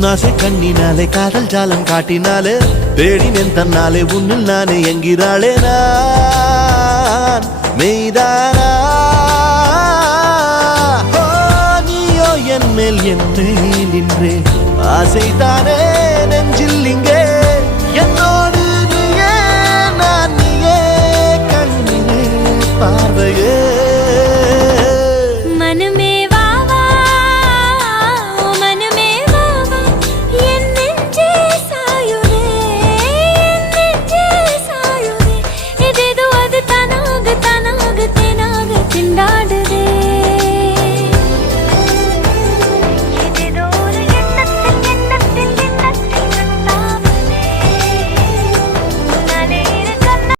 உன்னாசை கண்ணினாலே காதல் ஜாலம் காட்டினாலே தேடினேன் தன்னாலே உன்னில் நானே என்கிறாளே நான் மெய்தானா நீயோ என் மேல் என்றே நின்றே ஆசைதானே